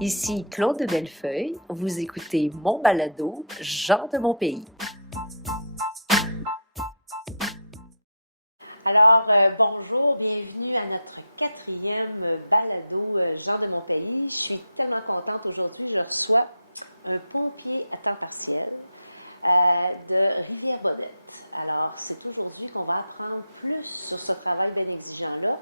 Ici Claude de Bellefeuille, vous écoutez mon balado Gens de mon pays. Alors, bonjour, bienvenue à notre quatrième balado Gens de mon pays. Je suis tellement contente aujourd'hui, je reçois un pompier à temps partiel de Rivière-Bonnette. Alors, c'est aujourd'hui qu'on va apprendre plus sur ce travail bien exigeant-là.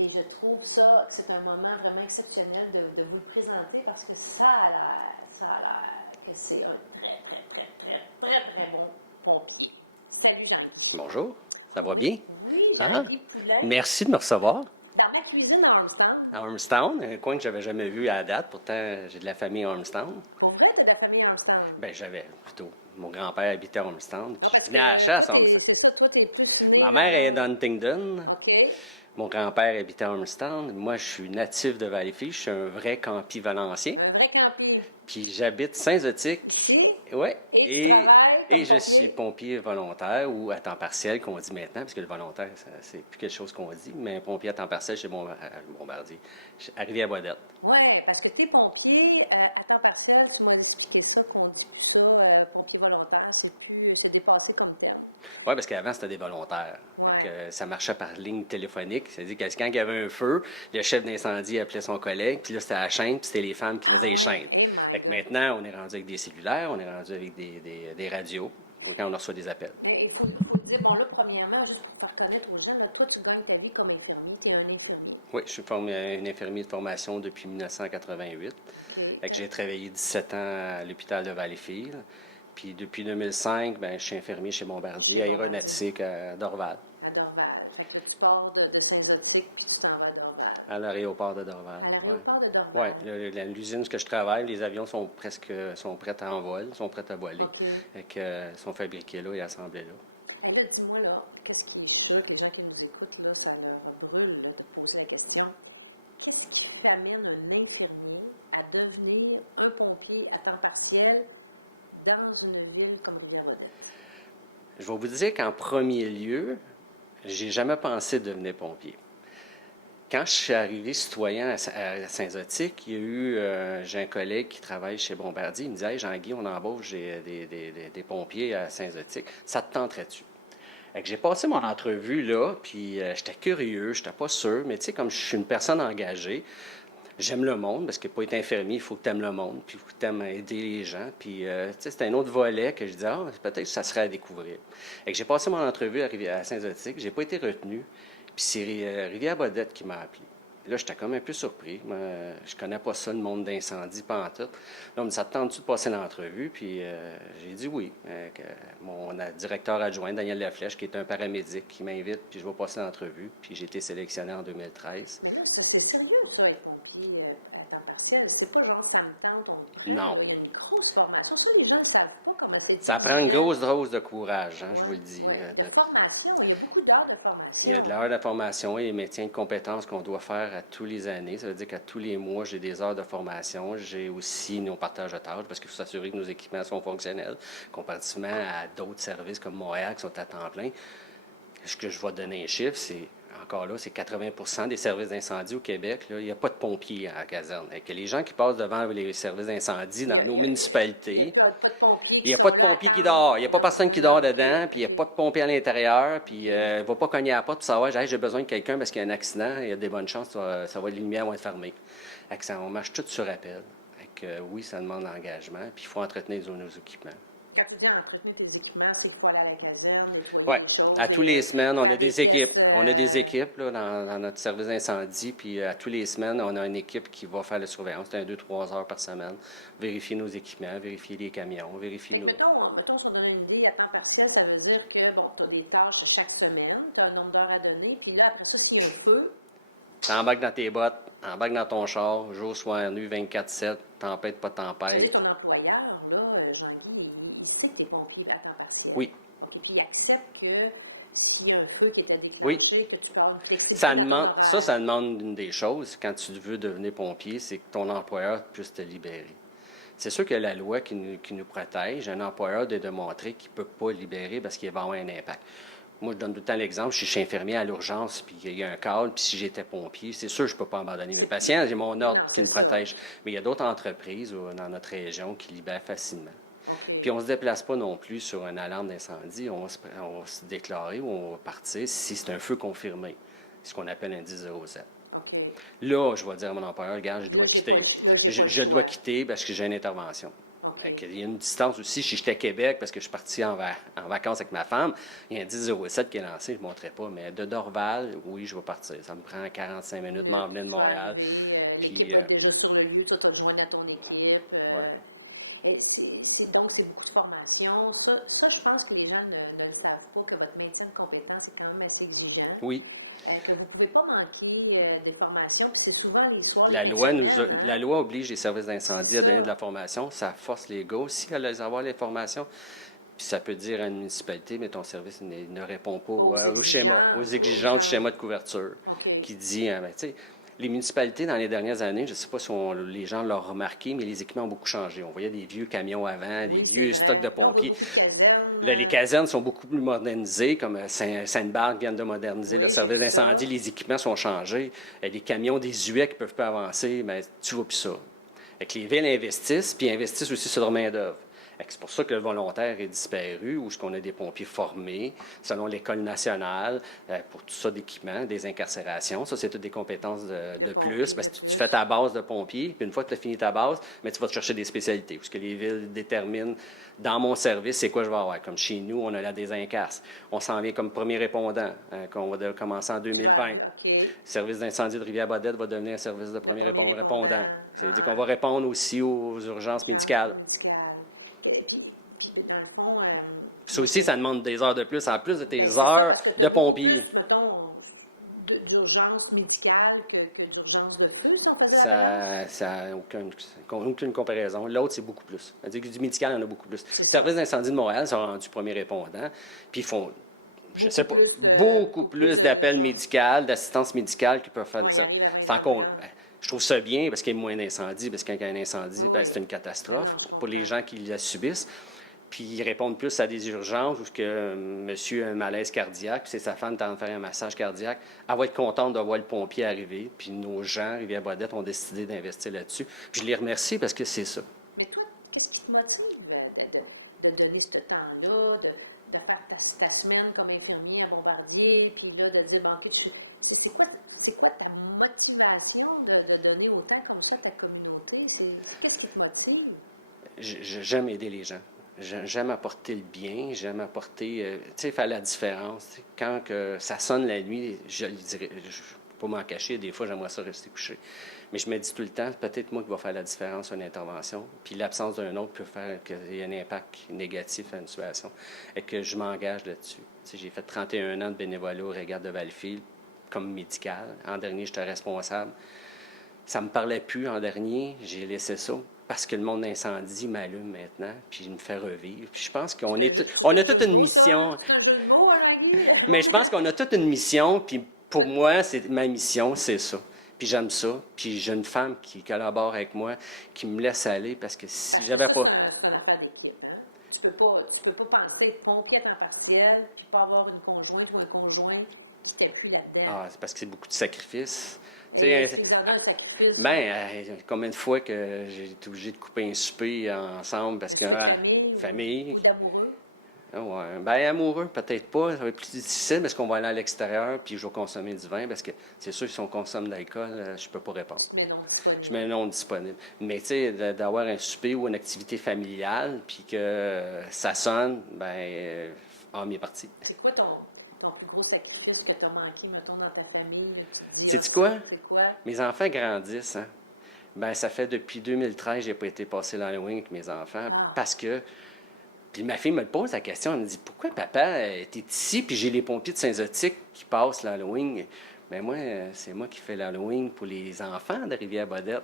Et je trouve ça, c'est un moment vraiment exceptionnel de vous le présenter parce que ça a l'air que c'est un très bon pompier. Salut Jean-Yves. Bonjour, ça va bien? Oui, Ah, Jean-Yves Poulet. merci de me recevoir. Dans ma cuisine en Armstrong. À Ormstown, un coin que j'avais jamais vu à la date, pourtant j'ai de la famille à Ormstown. Pour vrai, t'as de la famille en Armstrong. Ben j'avais plutôt. Mon grand-père habitait à Ormstown, puis En fait, je venais à la chasse à Ormstown. c'est ça, toi, t'es plus. Ma mère est d'Huntingdon, OK. mon grand-père habitait à Ormstown. Moi, je suis natif de Valleyfield, je suis un vrai campi valencien. Un vrai campier. Puis j'habite Saint-Zotique. Oui. Et je pompier. suis pompier volontaire ou à temps partiel, qu'on dit maintenant, parce que le volontaire, c'est plus quelque chose qu'on dit, mais pompier à temps partiel chez Bombardier, à Rivière-Bonnette. Oui, parce que t'es pompier à temps partiel, tu m'as expliqué ça, qu'on dit ça, pompier volontaire, c'est dépassé comme terme. Oui, parce qu'avant, c'était des volontaires. Ouais. Fait que, ça marchait par ligne téléphonique. C'est-à-dire que quand il y avait un feu, le chef d'incendie appelait son collègue, puis là, c'était la chaîne, puis c'était les femmes qui faisaient les chaînes. Fait que maintenant, on est rendu avec des cellulaires, on est rendu avec des radios, pour quand on reçoit des appels. Mais il faut dire, bon là, premièrement, juste pour reconnaître aux gens, là, toi, tu gagnes ta vie comme infirmier, tu es un infirmier. Oui, je suis un infirmier de formation depuis 1988. Fait que j'ai travaillé 17 ans à l'hôpital de Valleyfield. Puis depuis 2005, ben, je suis infirmier chez Bombardier, aéronautique à Dorval. À Dorval. Fait que tu pars de Saint-Zotique puis tu t'en vas à Dorval. À l'aéroport de Dorval. À l'aéroport de Dorval. Oui, l'usine où je travaille, les avions sont prêts en vol, sont prêts à voler. OK. Fait que, sont fabriqués là et assemblés là. Et là, dis-moi, là, qu'est-ce qui, je suis sûr que les gens qui nous écoutent, là, ça brûle de te poser la question. Qu'est-ce qui t'amène un infirmier à devenir un pompier à temps partiel dans une ville comme Rivière-Bonnette? Je vais vous dire qu'en premier lieu, j'ai jamais pensé devenir pompier. Quand je suis arrivé citoyen à Saint-Zotique, j'ai un collègue qui travaille chez Bombardier. Il me dit « Hey, Jean-Guy, on embauche des pompiers à Saint-Zotique. Ça te tenterait-tu? » Fait que j'ai passé mon entrevue là, puis j'étais curieux, j'étais pas sûr, mais tu sais, comme je suis une personne engagée, j'aime le monde, parce que pour être infirmier, il faut que tu aimes le monde, puis il faut que tu aimes aider les gens. Puis, tu sais, c'était un autre volet que je disais, peut-être que ça serait à découvrir. Fait que j'ai passé mon entrevue à Saint-Zotique, j'ai pas été retenu, puis c'est Rivière-Bonnette qui m'a appelé. Là, j'étais comme un peu surpris. Moi, je connais pas ça, le monde d'incendie, pas en tout. Là, on me dit, ça te tente-tu de passer l'entrevue? Puis j'ai dit oui. Mon directeur adjoint, Daniel Laflèche, qui est un paramédic, qui m'invite, puis je vais passer l'entrevue. Puis j'ai été sélectionné en 2013. Mais là, c'est sérieux, ça, les pompiers à temps partiel. C'est pas genre, ça me tente, on Non. Il y a une grosse formation. Ça, les gens ne savent pas comment c'est. Ça prend une grosse dose de courage, hein, je vous le dis. De formation, il y a beaucoup d'heures de formation. Il y a de l'heure de formation et les maintien de compétences qu'on doit faire à tous les années. Ça veut dire qu'à tous les mois, j'ai des heures de formation. J'ai aussi nos partages de tâches parce qu'il faut s'assurer que nos équipements sont fonctionnels, comparativement à d'autres services comme Montréal qui sont à temps plein. Ce que je vais donner un chiffre, c'est encore là, c'est 80 des services d'incendie au Québec. Là, il n'y a pas de pompiers à la caserne. Et que les gens qui passent devant les services d'incendie dans nos municipalités, il n'y a pas de pompier qui dort. Il n'y a pas personne qui dort dedans, puis il n'y a pas de pompier à l'intérieur, puis il ne va pas cogner à la porte pour savoir hey, j'ai besoin de quelqu'un parce qu'il y a un accident. Il y a des bonnes chances que les lumières vont être fermées. On marche tout sur appel. Oui, ça demande l'engagement, puis il faut entretenir nos équipements. Quand tu dis entretenir tes équipements, c'est pour aller à la caserne, oui, à tous les semaines, on a des équipes. On a des équipes là, dans notre service d'incendie, puis à tous les semaines, on a une équipe qui va faire la surveillance. C'est 2-3 heures par semaine. Vérifier nos équipements, vérifier les camions, vérifier nos... Mettons, si on donne une idée, à temps partiel, ça veut dire que, bon, tu as des tâches chaque semaine, tu as un nombre d'heures à donner, puis là, après ça, tu y a un peu. Tu embarques dans tes bottes, embarques dans ton char, jour, soir, nuit, 24/7, tempête, pas tempête. Ton employeur, là, Jean-Guy, il sait que tu es pompier à temps partiel. Oui. OK, puis il accepte qu'il y a un feu qui est déclenché, oui. que tu parles de ça demande une des choses, quand tu veux devenir pompier, c'est que ton employeur puisse te libérer. C'est sûr que la loi qui nous protège, un employeur de démontrer qu'il ne peut pas libérer parce qu'il va avoir un impact. Moi, je donne tout le temps l'exemple. Je suis infirmier à l'urgence, puis il y a un cadre, puis si j'étais pompier, c'est sûr que je ne peux pas abandonner mes patients. J'ai mon ordre qui me protège. Mais il y a d'autres entreprises dans notre région qui libèrent facilement. OK. Puis on ne se déplace pas non plus sur une alarme d'incendie. On va se déclarer ou on va partir si c'est un feu confirmé, ce qu'on appelle un 1007. OK. Là, je vais dire à mon employeur, regarde, je dois J'ai quitter. pas le choix. Je dois quitter parce que j'ai une intervention. OK. Il y a une distance aussi. Si j'étais à Québec, parce que je suis parti en vacances avec ma femme, il y a un 1007 qui est lancé, je ne montrerai pas. Mais de Dorval, oui, je vais partir. Ça me prend 45 minutes de m'en venir de Montréal. Puis, L'équipe va déjà sur le lieu, toi, tu as rejoint à ton équipe. Ouais. Donc, c'est beaucoup de formation. Ça, je pense que les gens ne le savent pas, que votre maintien de compétences est quand même assez exigeant. Oui. Que vous ne pouvez pas manquer des formations, puis c'est souvent les soirs. La loi oblige les services d'incendie à donner de la formation. Ça force les gars aussi à les avoir les formations. Puis ça peut dire à une municipalité, mais ton service ne répond pas aux exigences du schéma de couverture. OK. Qui dit, tu sais, les municipalités, dans les dernières années, je ne sais pas si les gens l'ont remarqué, mais les équipements ont beaucoup changé. On voyait des vieux camions avant, des vieux stocks de pompiers. Là, les casernes sont beaucoup plus modernisées, comme Sainte-Barbe viennent de moderniser le service d'incendie. Les équipements sont changés. Les camions désuets qui ne peuvent pas avancer, mais tu vois plus ça. Fait que les villes investissent, puis investissent aussi sur leur main-d'œuvre. C'est pour ça que le volontaire est disparu, où on a des pompiers formés, selon l'École nationale, pour tout ça d'équipement, des incarcérations. Ça, c'est toutes des compétences de plus, parce que tu fais ta base de pompier, puis une fois que tu as fini ta base, mais tu vas te chercher des spécialités, parce que les villes déterminent, dans mon service, c'est quoi je vais avoir. Comme chez nous, on a la désincarce. On s'en vient comme premier répondant, qu'on va commencer en 2020. Le service d'incendie de Rivière-Bodette va devenir un service de premier répondant. C'est-à-dire qu'on va répondre aussi aux urgences médicales. Puis, dans le fond, Ça aussi, ça demande des heures de plus, en plus de tes heures de pompier. mettons, d'urgence médicale que d'urgence de feu, si on peut Ça n'a aucune comparaison. L'autre, c'est beaucoup plus. C'est-à-dire que du médical, il y en a beaucoup plus. Le service d'incendie de Montréal sont rendus premier répondant, puis ils font, je sais pas, beaucoup plus d'appels médicaux, d'assistance médicale qu'ils peuvent faire des services. C'est encore... Je trouve ça bien parce qu'il y a moins d'incendies, parce que quand il y a un incendie, c'est une catastrophe pour les gens qui la subissent. Puis ils répondent plus à des urgences où que monsieur a un malaise cardiaque, puis c'est sa femme qui est en train de faire un massage cardiaque. Elle va être contente de voir le pompier arriver. Puis nos gens, Rivière-Bodette, ont décidé d'investir là-dessus. Puis je les remercie parce que c'est ça. Mais toi, qu'est-ce qui te motive de donner ce temps-là, de faire ta semaine comme infirmier à Bombardier, puis là, de dire, bon, OK, c'est quoi ta motivation de donner autant comme ça à ta communauté? Qu'est-ce qui te motive? J'aime aider les gens. J'aime apporter le bien, j'aime apporter, tu sais, faire la différence. T'sais, quand ça sonne la nuit, je le dirais, je ne peux pas m'en cacher, des fois j'aimerais ça rester couché. Mais je me dis tout le temps, peut-être moi qui va faire la différence sur une intervention, puis l'absence d'un autre peut faire qu'il y ait un impact négatif à une situation, et que je m'engage là-dessus. T'sais, j'ai fait 31 ans de bénévolat au Régates de Valleyfield, comme médical. En dernier, j'étais responsable. Ça ne me parlait plus en dernier, j'ai laissé ça. Parce que le monde d'incendie m'allume maintenant, puis il me fait revivre. Puis je pense qu'on on a toute une mission. Mais je pense qu'on a toute une mission, puis pour moi, ma mission, c'est ça. Puis j'aime ça. Puis j'ai une femme qui collabore avec moi, qui me laisse aller, parce que si j'avais pas... C'est un affaire d'équipe, hein? Tu peux pas penser être pompier en partiel, puis pas avoir une conjointe ou un conjoint qui t'appuie là-dedans. Ah, c'est parce que c'est beaucoup de sacrifices. Combien de fois que j'ai été obligé de couper un souper ensemble parce que famille. Ou d'amoureux. Ouais. Amoureux, peut-être pas. Ça va être plus difficile parce qu'on va aller à l'extérieur puis je vais consommer du vin parce que c'est sûr que si on consomme de l'alcool, je peux pas répondre. Je mets non disponible. Mais tu sais, d'avoir un souper ou une activité familiale puis que ça sonne, il est parti. C'est quoi ton plus gros sacrifice que tu as manqué, mettons, dans ta famille? Sais-tu quoi? Mes enfants grandissent, hein? Ça fait depuis 2013 j'ai pas été passer l'Halloween avec mes enfants parce que... Puis ma fille me pose la question, elle me dit « Pourquoi papa, t'es ici, puis j'ai les pompiers de Saint-Zotique qui passent l'Halloween? » Mais moi, c'est moi qui fais l'Halloween pour les enfants de Rivière-Bodette.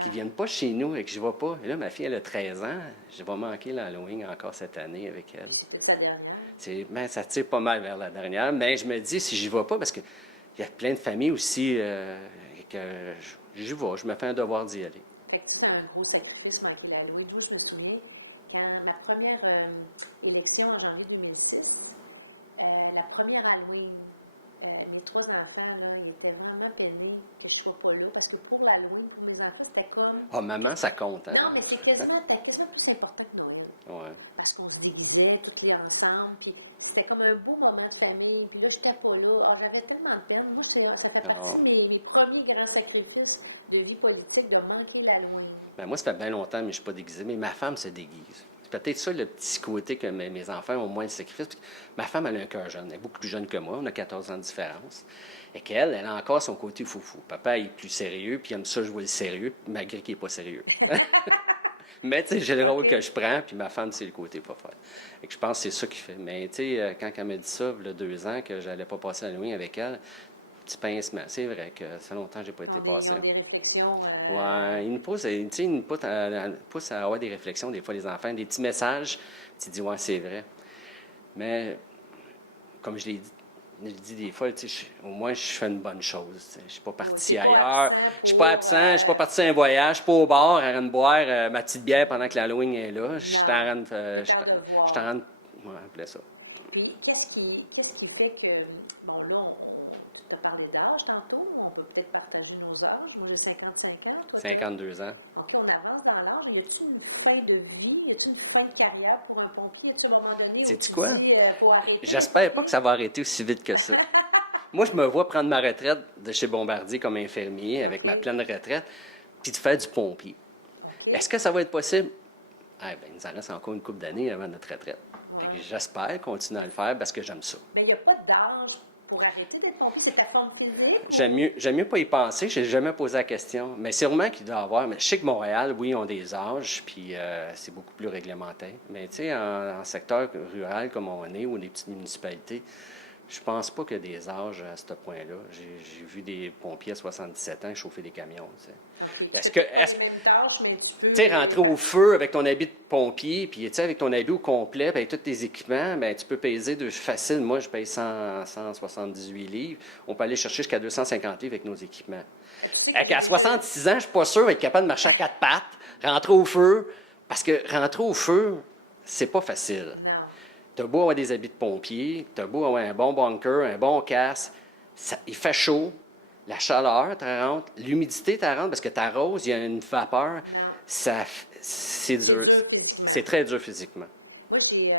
Qui ne viennent pas chez nous et que je ne vais pas. Et là, ma fille, elle a 13 ans. Je vais manquer l'Halloween encore cette année avec elle. C'est ça tire pas mal vers la dernière. Mais je me dis, si j'y vais pas, parce qu'il y a plein de familles aussi que j'y vais. Je me fais un devoir d'y aller. Fait que tu fais un gros sacrifice manquer l'Halloween. D'où je me souviens, quand la première élection en janvier 2006, la première Halloween, mes 3 enfants, là, ils étaient vraiment étonnés que je ne sois pas là. Parce que pour l'Halloween, pour mes enfants, c'était comme. Ah, maman, ça compte, hein? Non, mais c'était quasiment plus important que Noël. Ouais. Parce qu'on se déguisait, tous les ensemble. Puis c'était comme un beau moment de famille. Puis là, je n'étais pas là. Ah, j'avais tellement de peine. Moi, ça fait partie de mes premiers grands sacrifices de vie politique de manquer l'Halloween. Ben, moi, ça fait bien longtemps, mais je ne suis pas déguisé. Mais ma femme se déguise. C'est peut-être ça le petit côté que mes enfants ont moins de sacrifices. Ma femme, elle a un cœur jeune. Elle est beaucoup plus jeune que moi. On a 14 ans de différence. Et qu'elle, elle a encore son côté foufou. Papa est plus sérieux, puis il aime ça jouer le sérieux, malgré qu'il n'est pas sérieux. Mais, tu sais, j'ai le rôle que je prends, puis ma femme, c'est le côté pas faire. Et que je pense que c'est ça qui fait. Mais, tu sais, quand elle m'a dit ça, il y a 2 ans, que j'allais pas passer Halloween avec elle, petit pincement. C'est vrai que ça fait longtemps que je n'ai pas été passé. Des réflexions. Ouais, ils nous poussent, tu sais, ils nous poussent à avoir des réflexions, des fois, les enfants, des petits messages. Tu dis, ouais, c'est vrai. Mais, comme je l'ai dit des fois, tu sais, au moins, je fais une bonne chose. Tu sais. Je ne suis pas parti ailleurs. Je ne suis pas absent. Je ne suis pas parti à un voyage. Je ne suis pas au bar en train de boire ma petite bière pendant que l'Halloween est là. Je suis en train de. Je suis en train de. Ouais, appelez ça. Puis, qu'est-ce qui fait que. Bon, là, tu t'as parlé d'âge tantôt. On peut peut-être partager nos âges. Moi, j'ai 55 ans. 52 ans. OK, on avance dans l'âge. Y a-t-il une fin de vie? Y a-t-il une fin de carrière pour un pompier? À un moment donné, sais-tu quoi? Faut arrêter? J'espère pas que ça va arrêter aussi vite que ça. Moi, je me vois prendre ma retraite de chez Bombardier comme infirmier avec ma pleine retraite, puis de faire du pompier. Est-ce que ça va être possible? Eh bien, il nous en reste encore une couple d'années avant notre retraite. Fait que j'espère continuer à le faire parce que j'aime ça. Mais il n'y a pas d'âge pour arrêter d'être pompier, c'est ta forme physique? J'aime mieux pas y penser, je n'ai jamais posé la question. Mais sûrement qu'il doit y avoir. Mais je sais que Montréal, oui, ont des âges, puis c'est beaucoup plus réglementé. Mais tu sais, en secteur rural comme on est, ou des petites municipalités, je pense pas qu'il y a des âges à ce point-là. J'ai vu des pompiers à 77 ans chauffer des camions. Tu sais. Okay. Tu sais, rentrer au feu avec ton habit de pompier, puis tu sais, avec ton habit au complet, puis avec tous tes équipements, bien, tu peux peser facile. Moi, je paye 178 livres. On peut aller chercher jusqu'à 250 livres avec nos équipements. À 66 ans, je ne suis pas sûr d'être capable de marcher à 4 pattes, rentrer au feu, parce que rentrer au feu, c'est pas facile. Non. Tu as beau avoir des habits de pompier, tu as beau avoir un bon bunker, un bon casque, il fait chaud, la chaleur, tu rentres, l'humidité, tu rentres, parce que tu arroses, il y a une vapeur, c'est dur. C'est très dur physiquement. Moi, j'ai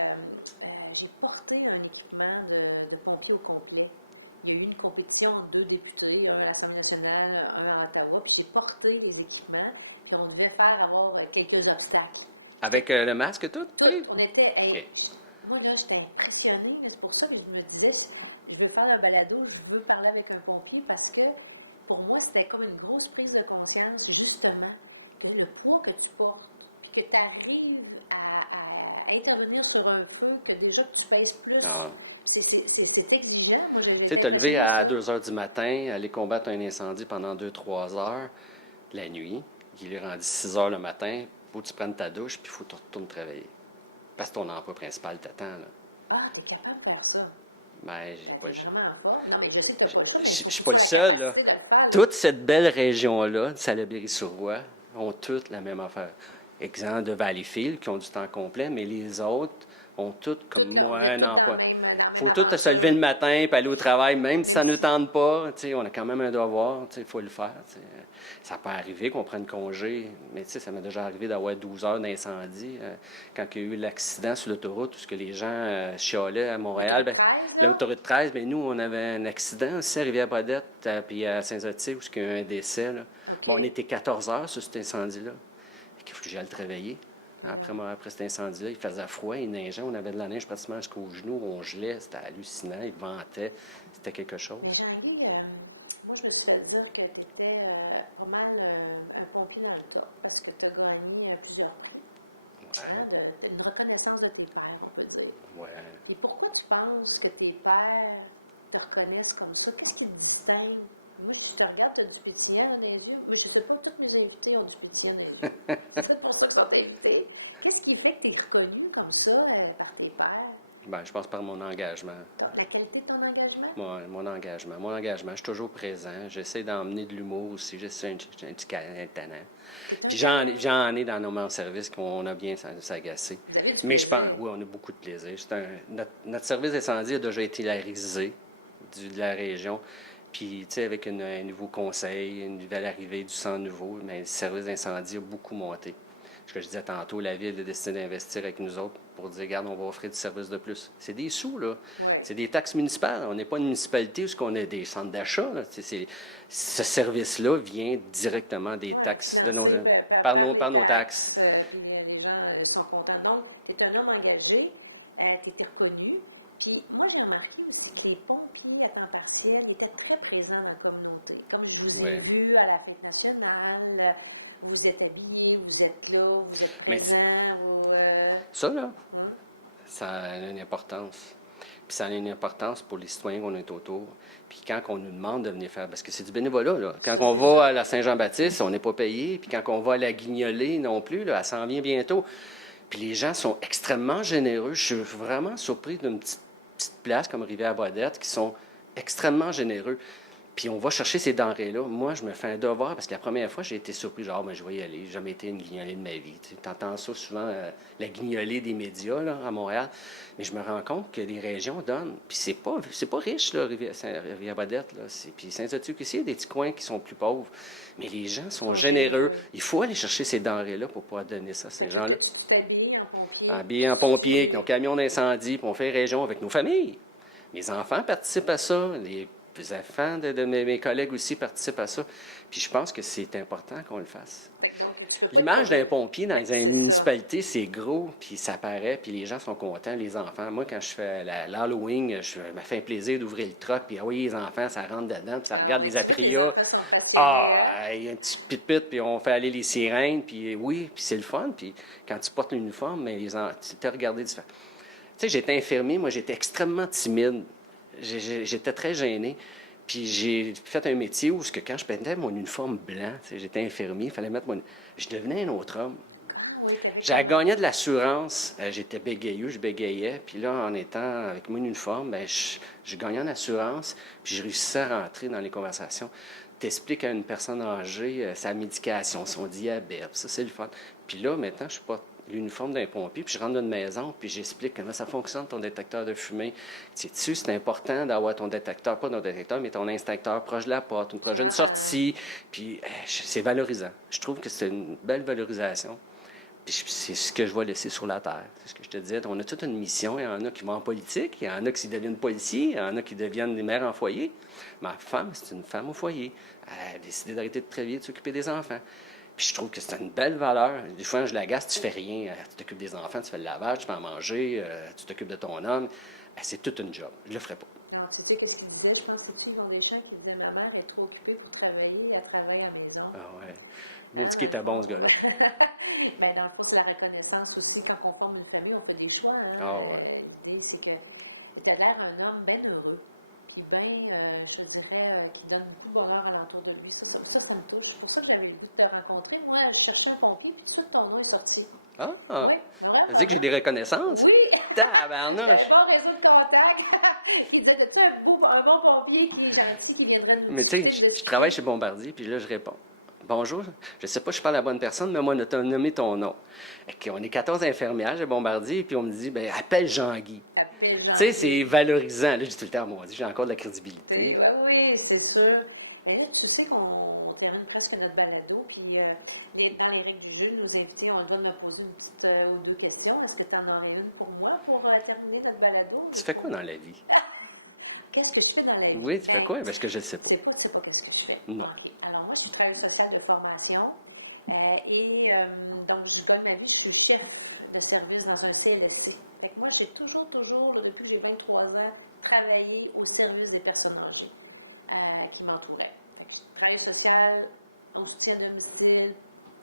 porté un équipement de pompier au complet. Il y a eu une compétition entre 2 députés, un à l'Assemblée nationale, un à Ottawa, puis j'ai porté les équipements, puis on devait avoir quelques obstacles. Avec le masque, tout? On était... Okay. Moi, là, j'étais impressionnée, mais c'est pour ça que je me disais, je veux faire un balado, je veux parler avec un pompier, parce que pour moi, c'était comme une grosse prise de conscience, justement, que le poids que tu portes, que tu arrives à intervenir sur un feu, que déjà tu pèses plus. Ah. C'est exigeant. Tu sais, te lever à 2 heures du matin, aller combattre un incendie pendant 2-3 heures la nuit, il est rendu 6 heures le matin, il faut que tu prennes ta douche, puis il faut que tu retournes travailler. Parce que ton emploi principal t'attend, là. Ah, t'es capable de faire ça. Ben, j'ai pas... Je ne suis pas le seul, là. Toute cette belle région-là, de Salaberry-sur-Roi, ont toutes la même affaire. Exemple de Valleyfield, qui ont du temps complet, mais les autres ont toutes, comme moi, un emploi. Il faut tous se lever le matin et aller au travail, même si ça ne nous tente pas. On a quand même un devoir, il faut le faire. T'sais. Ça peut arriver qu'on prenne congé, mais ça m'est déjà arrivé d'avoir 12 heures d'incendie. Quand il y a eu l'accident sur l'autoroute, où les gens chialaient à Montréal, l'autoroute 13, mais nous, on avait un accident aussi à Rivière-Bradette, puis à Saint-Zotique, où il y a eu un décès. Là. Bon, on était 14 heures sur cet incendie-là. Il faut que j'aille travailler. Après cet incendie-là, il faisait froid, il neigeait, on avait de la neige pratiquement jusqu'aux genoux, on gelait, c'était hallucinant, il ventait, c'était quelque chose. Jean-Guy, moi je veux te dire que tu étais pas mal un pompier dans le tas, parce que tu as gagné plusieurs prix. Ouais. Une reconnaissance de tes pères, on peut dire. Ouais. Et pourquoi tu penses que tes pères te reconnaissent comme ça? Qu'est-ce qui te distingue? Moi, si je te regarde, tu as du pétillant dans les yeux. Mais je ne sais pas, tous mes invités ont du pétillant dans les yeux. C'est pour ça que tu as invité. Qu'est-ce qui fait que tu es reconnu comme ça par tes pères? Ben, je pense par mon engagement. La qualité de ton engagement? Mon engagement. Mon engagement, je suis toujours présent. J'essaie d'emmener de l'humour aussi. J'essaie un petit talent. Puis j'en ai dans nos services qu'on a bien s'agacer. Mais je pense, oui, on a beaucoup de plaisir. Notre service d'incendie a déjà été larisé de la région. Puis, tu sais, avec un nouveau conseil, une nouvelle arrivée du sang nouveau, mais le service d'incendie a beaucoup monté. Ce que je disais tantôt, la ville a décidé d'investir avec nous autres pour dire, regarde, on va offrir du service de plus. C'est des sous, là. Ouais. C'est des taxes municipales. On n'est pas une municipalité où on a des centres d'achat. Ce service-là vient directement des taxes de nos gens, par nos taxes. Les gens sont contents. Donc, tu es un homme engagé, tu étais reconnu. Puis moi, j'ai remarqué aussi que les pompiers à temps partiel étaient très présents dans la communauté. Comme je vous ai vu à la fête nationale, vous êtes habillés, vous êtes là, vous êtes présents. Ça, là, ça a une importance. Puis ça a une importance pour les citoyens qu'on est autour. Puis quand on nous demande de venir faire, parce que c'est du bénévolat, là. Quand on va à la Saint-Jean-Baptiste, on n'est pas payé. Puis quand on va à la Guignolée non plus, là, elle s'en vient bientôt. Puis les gens sont extrêmement généreux. Je suis vraiment surpris d'une petite place comme Rivière-Brodette qui sont extrêmement généreux. Puis on va chercher ces denrées-là. Moi, je me fais un devoir parce que la première fois, j'ai été surpris. Genre, je vais y aller. J'ai jamais été une guignolée de ma vie. Tu entends ça souvent, la guignolée des médias là, à Montréal. Mais je me rends compte que les régions donnent. Puis c'est pas riche, là, Rivière-Brodette. Puis Saint-Zotique aussi, il y a des petits coins qui sont plus pauvres. Mais les gens sont généreux. Il faut aller chercher ces denrées-là pour pouvoir donner ça à ces gens-là. Tu t'es habillé en pompier. Habillés en pompier, avec nos camions d'incendie, puis on fait région avec nos familles. Mes enfants participent à ça. Les enfants de mes collègues aussi participent à ça. Puis je pense que c'est important qu'on le fasse. L'image d'un pompier dans les municipalités, c'est gros, puis ça paraît, puis les gens sont contents, les enfants. Moi, quand je fais l'Halloween, je me fais un plaisir d'ouvrir le truck, puis oui, les enfants, ça rentre dedans, puis ça regarde les apria. Il y a un petit pit-pit, puis on fait aller les sirènes, puis oui, puis c'est le fun. Puis quand tu portes l'uniforme, mais tu t'es regardé différent. Tu sais, j'étais infirmier, moi, j'étais extrêmement timide. J'étais très gêné. Puis j'ai fait un métier où quand je mettais mon uniforme blanc, j'étais infirmier, il fallait mettre mon... Je devenais un autre homme. J'ai gagné de l'assurance. J'étais bégayeux, je bégayais. Puis là, en étant avec mon uniforme, je gagnais en assurance. Puis je réussissais à rentrer dans les conversations. T'expliques à une personne âgée sa médication, son diabète. Ça, c'est le fun. Puis là, maintenant, je porte l'uniforme d'un pompier, puis je rentre dans une maison, puis j'explique comment ça fonctionne, ton détecteur de fumée. Sais-tu, c'est important d'avoir ton détecteur, pas ton détecteur, mais ton instincteur proche de la porte, une prochaine sortie. Puis c'est valorisant. Je trouve que c'est une belle valorisation. Puis c'est ce que je vais laisser sur la terre. C'est ce que je te disais. On a toute une mission. Il y en a qui vont en politique, il y en a qui deviennent policiers, il y en a qui deviennent des mères en foyer. Ma femme, c'est une femme au foyer. Elle a décidé d'arrêter de travailler, de s'occuper des enfants. Puis je trouve que c'est une belle valeur. Des fois, je l'agace, tu fais rien. Tu t'occupes des enfants, tu fais le lavage, tu fais à manger, tu t'occupes de ton homme. C'est toute une job. Je le ferai pas. Non, c'était ce qu'il disait. Je pense que tous dans les gens qui disaient ma mère est trop occupée pour travailler, elle travaille à la maison. Ah ouais. Mon petit qui était bon, ce gars-là. Mais dans le fond, c'est la reconnaissance aussi. Quand on forme une famille, on fait des choix. Hein? Ah ouais. L'idée, c'est que tu as l'air d'un homme bien heureux. Puis bien, je dirais, qui donne beaucoup de bonheur alentour de lui. Ça me touche. C'est pour ça que j'avais le goût de te rencontrer. Moi, je cherchais un pompier, puis tout de suite, ton nom est sorti. Ah! Oui, Ça veut dire que j'ai des reconnaissances? Oui! Tabarnouche! Un bon réseau de contacts. Puis tu sais, un bon pompier qui est gentil, qui viendrait nous... Mais tu sais, je travaille chez Bombardier, puis là, je réponds. Bonjour, je ne sais pas si je parle à la bonne personne, mais moi, on a nommé ton nom. On est 14 infirmières chez Bombardier, puis on me dit, bien, appelle Jean-Guy. Tu sais, c'est valorisant. Là, je dis tout le temps, moi, j'ai encore de la crédibilité. Oui, c'est sûr. Et là, tu sais qu'on termine presque notre balado, puis dans les règles du jeu, nos invités, on doit nous poser une petite ou deux questions. Est-ce que tu en as une pour moi pour terminer notre balado? Tu fais quoi dans la vie? Qu'est-ce que tu fais dans la vie? Oui, tu fais quoi? Parce que je ne sais pas. Tu sais pas qu'est-ce que je fais? Non. Okay. Alors, moi, je suis travailleuse sociale de formation. Donc, je gagne ma vie, je suis chef de service dans un CLSC. Fait que moi, j'ai toujours, depuis que j'ai 23 ans, travaillé au service des personnes âgées qui m'entouraient. Travail social, on soutient domicile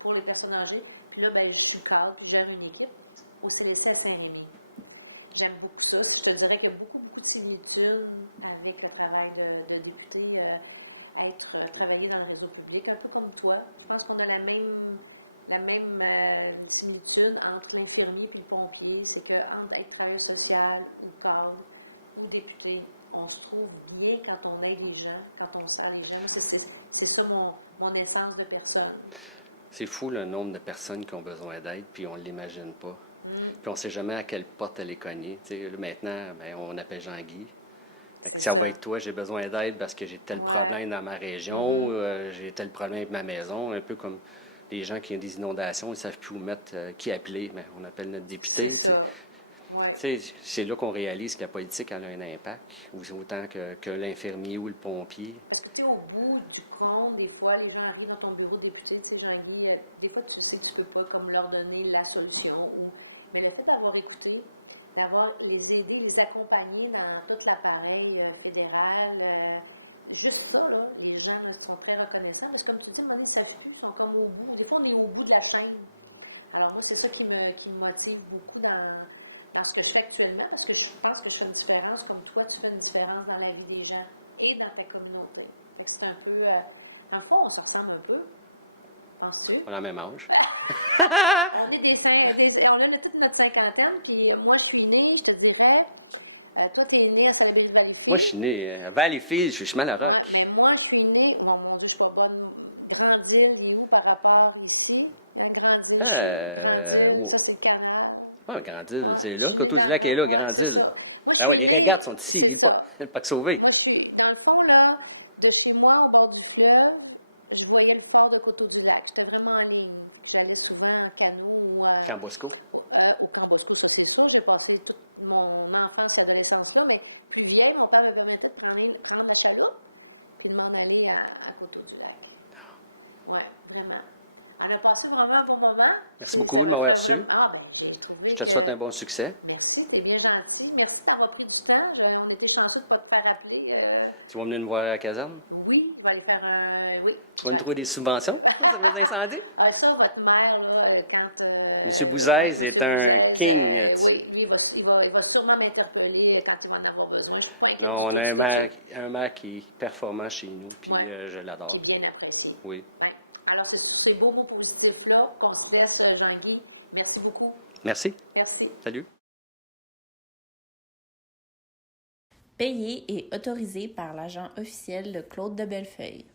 pour les personnes âgées. Puis là, je suis cadre, puis j'ai une équipe au CLSC à Saint-Rémy. J'aime beaucoup ça. Je te dirais qu'il y a beaucoup de similitudes avec le travail de député. Travailler dans le réseau public, un peu comme toi. Je pense qu'on a la même la même similitude entre l'infirmier et le pompier, c'est qu'entre être travailleur social ou cadre ou député, on se trouve bien quand on aide les gens, quand on sert les gens. C'est ça mon essence de personne. C'est fou le nombre de personnes qui ont besoin d'aide, puis on ne l'imagine pas. Puis on ne sait jamais à quelle porte elle est cognée. Tu sais, maintenant, ben, on appelle Jean-Guy. Fait que ça va être toi, j'ai besoin d'aide parce que j'ai tel problème dans ma région, j'ai tel problème avec ma maison, un peu comme les gens qui ont des inondations, ils ne savent plus où mettre, qui appeler, mais on appelle notre député. Tu sais, c'est là qu'on réalise que la politique elle a un impact, autant que l'infirmier ou le pompier. Parce que tu sais, au bout du compte, des fois, les gens arrivent dans ton bureau de député, tu sais, Jean-Guy, des fois tu sais que tu ne peux pas comme leur donner la solution. Mais le fait d'avoir écouté, d'avoir les aider, les accompagner dans tout l'appareil fédéral, juste ça, là, les gens sont très reconnaissants. Parce que comme tu dis, mon ça pue, ils sont comme au bout. Des fois, on est au bout de la chaîne. Alors moi, c'est ça qui me motive beaucoup dans ce que je fais actuellement, parce que je pense que je fais une différence, comme toi, tu fais une différence dans la vie des gens et dans ta communauté. C'est un peu, en fond, on se ressemble un peu. On a le même âge. On a toute notre cinquantaine, puis moi, je suis née, je te dirais, toi, tu es née à Saint-Louis-Valleyfield. Moi, je suis né à Valleyfield, je suis chemin la Roque. Mais moi, je suis née, bon, je ne suis pas bonne, Grandville, nous, par rapport ici. Grandville, ça, c'est le canal. Ah, Grandville, c'est là. Coteau-du-Lac est là, Grandville. Ah oui, les régates sont ici, le Parc Sauvé. Moi, dans le fond, là, de chez moi, au bord du fleuve, je voyais le port de Coteau-du-Lac. J'étais vraiment en ligne. J'allais souvent en canot ou Camp Bosco. au Camp Bosco, ça c'est sûr. J'ai passé toute mon enfance et adolescence là, mais plus vieille, mon père me donnait tout prendre la chaloupe et m'en aller à Coteau-du-Lac. Oui, vraiment. On a passé vraiment un bon moment. Merci beaucoup de m'avoir reçu. J'ai trouvé Je te souhaite un bon succès. Merci, c'est bien gentil. Merci, ça m'a pris du temps. On était chanceux de ne pas te faire appeler. Tu vas venir nous voir à la caserne? Oui, on va aller faire un. Oui. Tu vas nous trouver des subventions? Ça fait des incendies? Ça, votre mère, là, quand. M. Bouzès est un king. Oui, il va sûrement m'interpeller quand il va en avoir besoin. Je suis pas Non, on a un maire qui est performant chez nous, puis je l'adore. Qui est bien apprécié. Oui. Ouais. Alors, c'est tous ces beaux mots positifs-là qu'on se laisse, Jean-Guy. Merci beaucoup. Merci. Merci. Salut. Payé et autorisé par l'agent officiel de Claude de Bellefeuille.